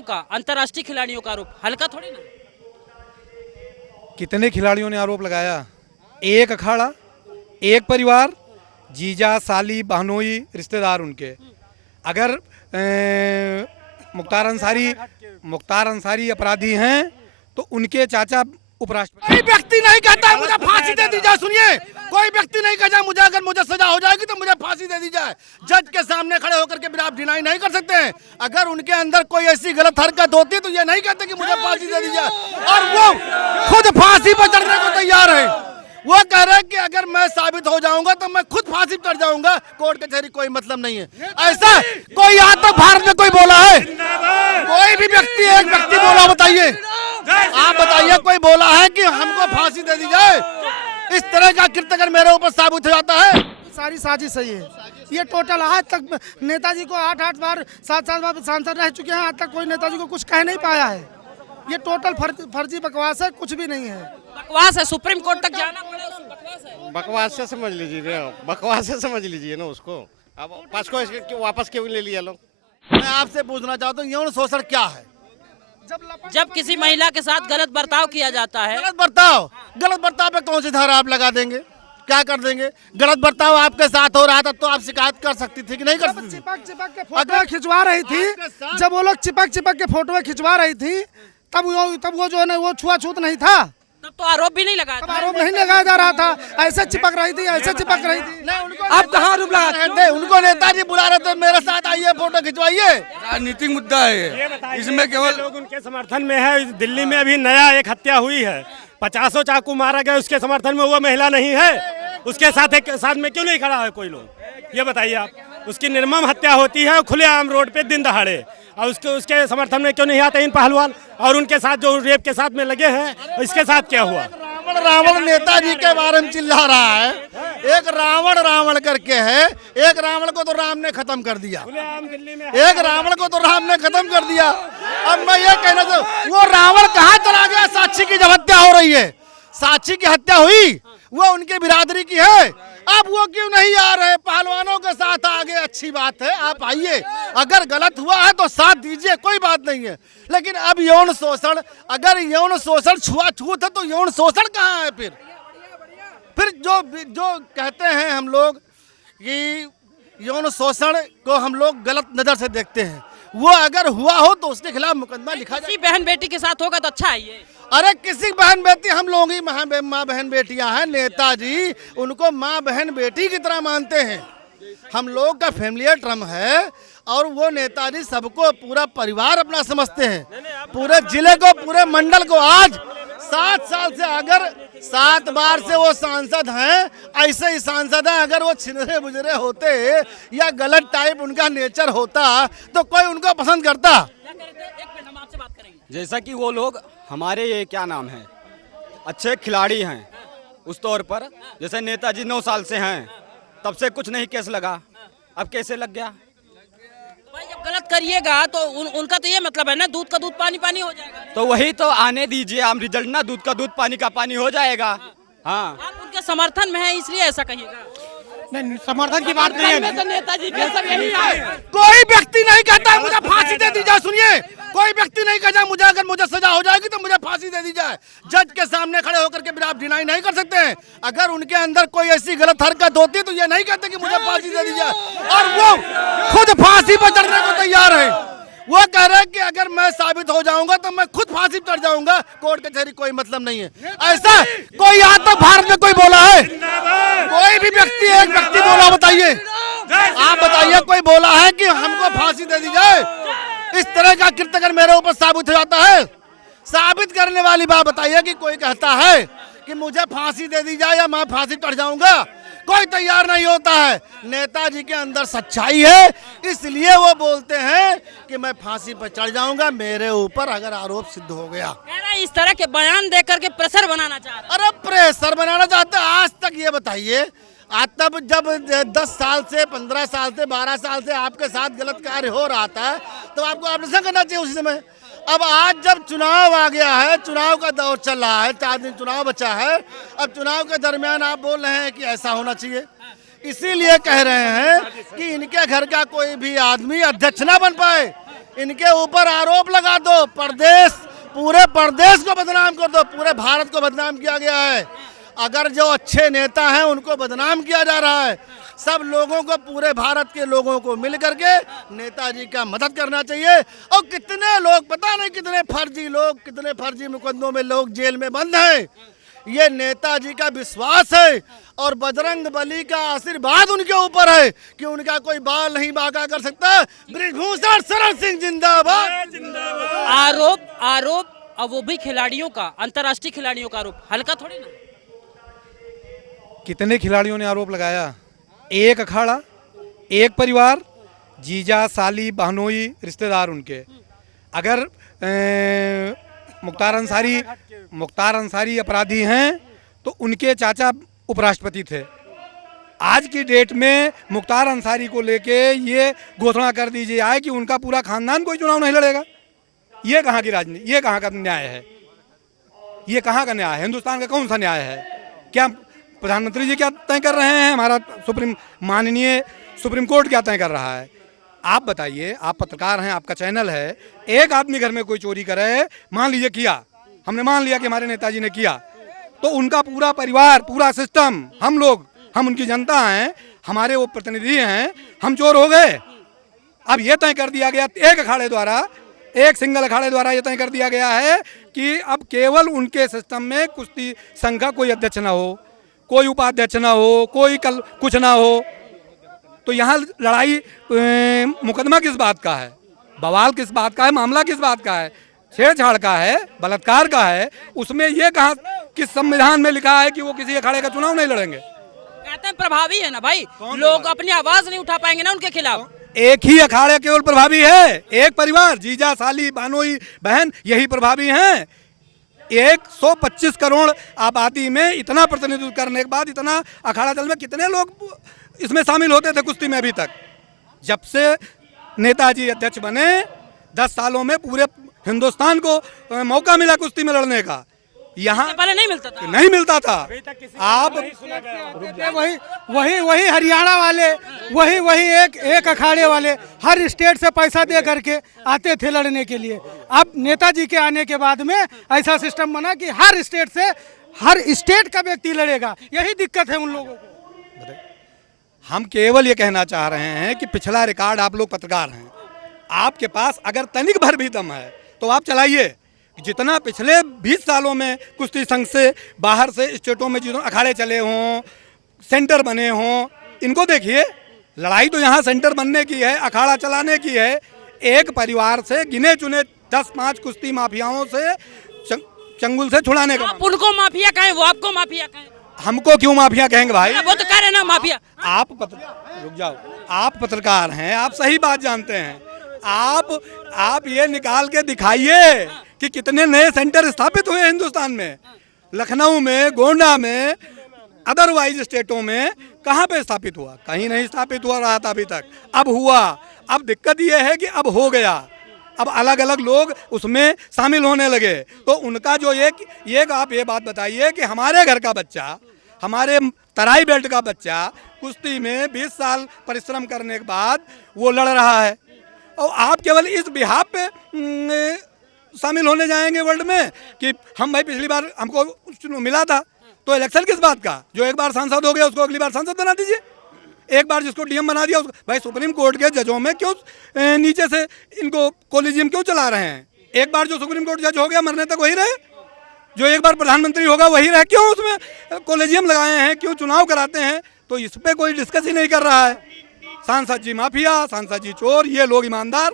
खिलाड़ियों का, अंतर्राष्ट्रीय खिलाड़ियों का आरोप हल्का थोड़ी ना। कितने खिलाड़ियों ने आरोप लगाया? एक अखाड़ा, एक परिवार, जीजा, साली, बहनोई, रिश्तेदार उनके। अगर मुख्तार अंसारी अपराधी हैं तो उनके चाचा उपराष्ट्रपति। कोई व्यक्ति नहीं कहता मुझे फांसी दे दी जाए। सुनिए, कोई व्यक्ति नहीं कहता मुझे अगर मुझे सजा हो जाएगी तो मुझे फांसी दे दी जाए। जज के सामने खड़े होकर के भी आप डिनाई नहीं कर सकते हैं। अगर उनके अंदर कोई ऐसी गलत हरकत होती तो ये नहीं कहते कि मुझे फांसी दे दी जाए, और वो खुद फांसी पर चढ़ने को तैयार है। वो कह रहे हैं कि अगर मैं साबित हो जाऊंगा तो मैं खुद फांसी पर चढ़ जाऊंगा। कोर्ट कचहरी कोई मतलब नहीं है। ऐसा कोई आज तक भारत में कोई बोला है? कोई भी व्यक्ति, एक व्यक्ति बोला बताइए, आप बताइए कोई बोला है कि हमको फांसी दे दी जाए? इस तरह का कृत्य अगर मेरे ऊपर साबित हो जाता है, सारी साजिश है ये टोटल। आज तक नेताजी को 8 बार 7 बार सांसद रह चुके हैं, आज तक कोई नेताजी को कुछ कह नहीं पाया है। ये टोटल फर्जी बकवास है, कुछ भी नहीं है। बकवास है, सुप्रीम कोर्ट तक जाना पड़े, बकवास है। बकवास से समझ लीजिए, बकवास से समझ लीजिए ना उसको। अब पास वापस क्यों ले लिया लोग? मैं आपसे पूछना चाहता हूँ यौन शोषण क्या है? जब किसी महिला के साथ गलत बर्ताव किया जाता है। गलत बर्ताव पे कौन सी धारा आप लगा देंगे? क्या कर देंगे? गलत बर्ताव आपके साथ हो रहा था तो आप शिकायत कर सकती थी कि नहीं कर सकती? चिपक के फोटो खिंचवा रही थी, जब वो लोग चिपक के फोटो खिंचवा रही थी तब वो जो है ना वो छुआछूत नहीं था। तब तो आरोप भी नहीं लगाया, आरोप नहीं लगाया जा रहा था। ऐसे चिपक रही थी, ऐसे चिपक रही थी। आप कहाँ आरोप लगा रहे थे? उनको नेताजी बुला रहे थे, मेरे साथ आइए फोटो खिंचवाइए। राजनीतिक मुद्दा है, इसमें केवल लोग उनके समर्थन में है। दिल्ली में अभी नया एक हत्या हुई है, 50 चाकू मारा गया, उसके समर्थन में वो महिला नहीं है। उसके साथ में क्यों नहीं खड़ा है कोई लोग? ये बताइए आप। उसकी निर्मम हत्या होती है खुलेआम रोड पे दिन दहाड़े, और उसके समर्थन में क्यों नहीं आते इन पहलवान? और उनके साथ जो रेप के साथ में लगे हैं, इसके साथ क्या हुआ? रावण नेताजी के बारे में चिल्ला रहा है। एक रावण करके है, एक रावण को तो राम ने खत्म कर दिया, एक रावण को तो राम ने खत्म कर दिया। अब मैं ये कहना चाहूँ, वो रावण कहाँ चला गया? साक्षी की जब हत्या हो रही है, साक्षी की हत्या हुई, वो उनके बिरादरी की है। अब वो क्यों नहीं आ रहे? पहलवानों के साथ आगे, अच्छी बात है, आप आइए। अगर गलत हुआ है तो साथ दीजिए, कोई बात नहीं है। लेकिन अब यौन शोषण, अगर यौन शोषण छुआछूत है तो यौन शोषण कहाँ है? फिर जो कहते हैं हम लोग कि यौन शोषण को हम लोग गलत नजर से देखते हैं, वो अगर हुआ हो तो उसके खिलाफ मुकदमा लिखा जाए। बहन बेटी के साथ होगा तो अच्छा है ये। अरे किसी बहन बेटी, हम लोग ही माँ बहन बेटियां हैं। नेताजी उनको माँ बहन बेटी की तरह मानते हैं। हम लोग का फैमिली टर्म है, और वो नेताजी सबको पूरा परिवार अपना समझते हैं। पूरे जिले को, पूरे मंडल को। आज 7 साल से, अगर 7 बार से वो सांसद हैं, ऐसे ही सांसद हैं। अगर वो छिनरे बुजरे होते या गलत टाइप उनका नेचर होता तो कोई उनको पसंद करता? जैसा कि वो लोग हमारे ये क्या नाम है, अच्छे खिलाड़ी हैं उस तौर पर। जैसे नेताजी 9 साल से हैं, तब से कुछ नहीं केस लगा, अब कैसे लग गया? भाई जब गलत करिएगा तो उनका तो ये मतलब है ना, दूध का दूध पानी पानी हो जाएगा। तो वही तो आने दीजिए हम रिजल्ट ना, दूध का दूध पानी का पानी हो जाएगा। हाँ, आप उनके समर्थन में है इसलिए ऐसा कहिएगा। नहीं, समर्थन की बात नहीं है। तो नेताजी के सब यही है। कोई व्यक्ति नहीं कहता मुझे फांसी दे दी जाए। सुनिए, कोई व्यक्ति नहीं कहता मुझे अगर मुझे सजा हो जाएगी तो मुझे फांसी दे दी जाए। जज के सामने खड़े होकर के भी आप डिनाई नहीं कर सकते हैं। अगर उनके अंदर कोई ऐसी गलत हरकत होती तो ये नहीं कहते कि मुझे फांसी दे दी जाए, और वो खुद फांसी पर चढ़ने को तैयार है। वो कह रहे हैं कि अगर मैं साबित हो जाऊंगा तो मैं खुद फांसी पर चढ़ जाऊंगा। कोर्ट कचहरी कोई मतलब नहीं है। ऐसा कोई आज तक भारत में कोई बोला है? कोई भी व्यक्ति, एक व्यक्ति बोला बताइए, आप बताइए कोई बोला है कि हमको फांसी दे दी जाए? इस तरह का कृत्य अगर मेरे ऊपर साबित हो जाता है, साबित करने वाली बात बताइए कि कोई कहता है कि मुझे फांसी दे दी जाए या मैं फांसी चढ़ जाऊंगा। कोई तैयार नहीं होता है। नेताजी के अंदर सच्चाई है, इसलिए वो बोलते हैं कि मैं फांसी पर चढ़ जाऊंगा मेरे ऊपर अगर आरोप सिद्ध हो गया। इस तरह के बयान देकर के प्रेशर बनाना चाह रहे हैं। अरे प्रेशर बनाना चाहते हैं? आज तक ये बताइए, आज तब जब 10 साल से, 15 साल से, 12 साल से आपके साथ गलत कार्य हो रहा था तो आपको ऑपरेशन करना चाहिए उसी समय। अब आज जब चुनाव आ गया है, चुनाव का दौर चल रहा है, 4 दिन चुनाव बचा है, अब चुनाव के दरमियान आप बोल रहे हैं कि ऐसा होना चाहिए। इसीलिए कह रहे हैं कि इनके घर का कोई भी आदमी अध्यक्ष ना बन पाए, इनके ऊपर आरोप लगा दो, प्रदेश पूरे प्रदेश को बदनाम कर दो, पूरे भारत को बदनाम किया गया है। अगर जो अच्छे नेता हैं उनको बदनाम किया जा रहा है, सब लोगों को, पूरे भारत के लोगों को मिल करके नेताजी का मदद करना चाहिए। और कितने लोग, पता नहीं कितने फर्जी मुकदमों में लोग जेल में बंद हैं। ये नेताजी का विश्वास है और बजरंग बली का आशीर्वाद उनके ऊपर है कि उनका कोई बाल नहीं बांका कर सकता। ब्रिजभूषण शरण सिंह जिंदाबाद। आरोप और वो भी खिलाड़ियों का, अंतर्राष्ट्रीय खिलाड़ियों का आरोप हल्का थोड़ी ना। कितने खिलाड़ियों ने आरोप लगाया? एक अखाड़ा, एक परिवार, जीजा साली बहनोई रिश्तेदार उनके। अगर मुख्तार अंसारी अपराधी हैं तो उनके चाचा उपराष्ट्रपति थे। आज की डेट में मुख्तार अंसारी को लेके ये घोषणा कर दी जाए कि उनका पूरा खानदान कोई चुनाव नहीं लड़ेगा। ये कहाँ की राजनीति, ये कहाँ का न्याय है? ये कहाँ का न्याय है? हिंदुस्तान का कौन सा न्याय है? क्या प्रधानमंत्री जी क्या तय कर रहे हैं? हमारा माननीय सुप्रीम कोर्ट क्या तय कर रहा है? आप बताइए, आप पत्रकार हैं, आपका चैनल है। एक आदमी घर में कोई चोरी करे, मान लीजिए किया, हमने मान लिया कि हमारे नेताजी ने किया, तो उनका पूरा परिवार, पूरा सिस्टम, हम उनकी जनता हैं, हमारे वो प्रतिनिधि हैं, हम चोर हो गए। अब ये तय कर दिया गया एक अखाड़े द्वारा, एक सिंगल अखाड़े द्वारा ये तय कर दिया गया है कि अब केवल उनके सिस्टम में कुश्ती संघ का कोई अध्यक्ष ना हो, कोई उपाध्यक्ष ना हो, कोई कुछ ना हो। तो यहाँ लड़ाई मुकदमा किस बात का है? बवाल किस बात का है? मामला किस बात का है? छेड़छाड़ का है, बलात्कार का है। उसमें ये कहा किस संविधान में लिखा है कि वो किसी अखाड़े का चुनाव नहीं लड़ेंगे? कहते हैं प्रभावी है ना भाई, लोग अपनी आवाज नहीं उठा पाएंगे ना उनके खिलाफ। एक ही अखाड़ा केवल प्रभावी है, एक परिवार, जीजा साली बहनोई बहन, यही प्रभावी हैं। 125 करोड़ आबादी में इतना प्रतिनिधित्व करने के बाद इतना अखाड़ा दल में कितने लोग इसमें शामिल होते थे कुश्ती में अभी तक? जब से नेताजी अध्यक्ष बने 10 सालों में पूरे हिंदुस्तान को मौका मिला कुश्ती में लड़ने का। यहाँ पहले नहीं मिलता था, नहीं मिलता था। आप वही हरियाणा वाले, वही एक अखाड़े वाले हर स्टेट से पैसा दे करके आते थे लड़ने के लिए। अब नेताजी के आने के बाद में ऐसा सिस्टम बना कि हर स्टेट का व्यक्ति लड़ेगा। यही दिक्कत है उन लोगों को। हम केवल ये कहना चाह रहे हैं कि पिछला रिकॉर्ड, आप लोग पत्रकार हैं, आपके पास अगर तनिक भर भी दम है तो आप चलाइए। जितना पिछले 20 सालों में कुश्ती संघ से बाहर से स्टेटों में जितने अखाड़े चले हों, सेंटर बने हों, इनको देखिए। लड़ाई तो यहाँ सेंटर बनने की है, अखाड़ा चलाने की है। एक परिवार से गिने चुने 10-5 कुश्ती माफियाओं से चंगुल से छुड़ाने का। आप उनको माफिया कहें, वो आपको माफिया कहें। हमको क्यों माफिया कहेंगे भाई? वो तो कह रहे ना माफिया। रुक जाओ, आप पत्रकार हैं, आप सही बात जानते हैं। आप ये निकाल के दिखाइए कि कितने नए सेंटर स्थापित हुए हिंदुस्तान में। लखनऊ में, गोंडा में, अदरवाइज स्टेटों में कहाँ पे स्थापित हुआ? कहीं नहीं स्थापित हुआ रहा था अभी तक। अब हुआ। अब दिक्कत ये है कि अब हो गया, अब अलग अलग लोग उसमें शामिल होने लगे। तो उनका जो आप ये बात बताइए कि हमारे घर का बच्चा, हमारे तराई बेल्ट का बच्चा कुश्ती में 20 साल परिश्रम करने के बाद वो लड़ रहा है, और आप केवल इस बिहाफ पे शामिल होने जाएंगे वर्ल्ड में कि हम भाई पिछली बार हमको मिला था, तो इलेक्शन किस बात का? जो एक बार सांसद हो गया उसको अगली बार सांसद बना दीजिए। एक बार जिसको डीएम बना दिया उसको, भाई सुप्रीम कोर्ट के जजों में क्यों नीचे से इनको कोलिजियम क्यों चला रहे हैं? एक बार जो सुप्रीम कोर्ट जज हो गया मरने तक वही रहे, जो एक बार प्रधानमंत्री होगा वही रहे। क्यों उसमें कोलिजियम लगाए हैं? क्यों चुनाव कराते हैं? तो इस पर कोई डिस्कस ही नहीं कर रहा है। सांसद जी माफिया, सांसद जी चोर, ये लोग ईमानदार।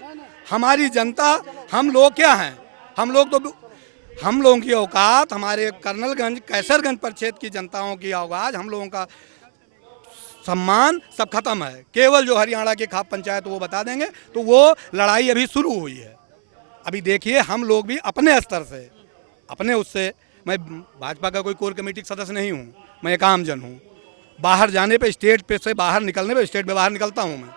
हमारी जनता, हम लोग क्या हैं? हम लोगों की औकात, हमारे कर्नलगंज, कैसरगंज परिक्षेत्र की जनताओं की आवाज़, हम लोगों का सम्मान सब खत्म है। केवल जो हरियाणा के खाप पंचायत वो बता देंगे। तो वो लड़ाई अभी शुरू हुई है। अभी देखिए, हम लोग भी अपने स्तर से, अपने उससे, मैं भाजपा का कोई कोर कमेटी का सदस्य नहीं हूँ, मैं एक आम जन हूँ। बाहर जाने पे, स्टेट पे से बाहर निकलने पे, स्टेट पे बाहर निकलता हूँ मैं।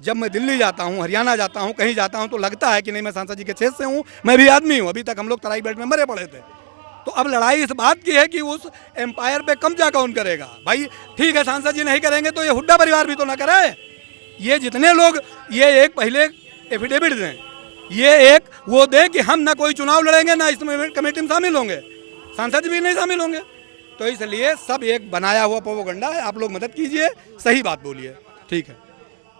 जब मैं दिल्ली जाता हूँ, हरियाणा जाता हूँ, कहीं जाता हूँ, तो लगता है कि नहीं मैं सांसद जी के क्षेत्र से हूँ, मैं भी आदमी हूँ। अभी तक हम लोग तराई बेल्ट में मरे पड़े थे। तो अब लड़ाई इस बात की है कि उस एम्पायर पे कब्जा कौन करेगा। भाई ठीक है, सांसद जी नहीं करेंगे तो ये हुड्डा परिवार भी तो ना करे। ये जितने लोग, ये एक पहले एफिडेविट दें ये एक वो दे कि हम ना कोई चुनाव लड़ेंगे ना इस कमेटी में शामिल होंगे, सांसद भी नहीं शामिल होंगे। तो इसलिए सब एक बनाया हुआ प्रोपेगेंडा है। आप लोग मदद कीजिए, सही बात बोलिए, ठीक है।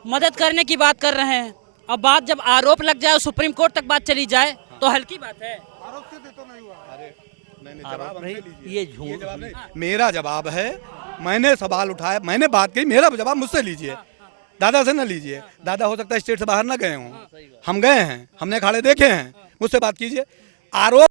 मदद करने की बात कर रहे हैं, अब बात जब आरोप लग जाए, सुप्रीम कोर्ट तक बात चली जाए तो हल्की बात है। ये जवाब नहीं, मेरा जवाब है, मैंने सवाल उठाया, मैंने बात की, मेरा जवाब मुझसे लीजिए, दादा से न लीजिए। दादा हो सकता है स्टेट से बाहर ना गए हों, हम गए हैं, हमने अखाड़े देखे हैं, मुझसे बात कीजिए। आरोप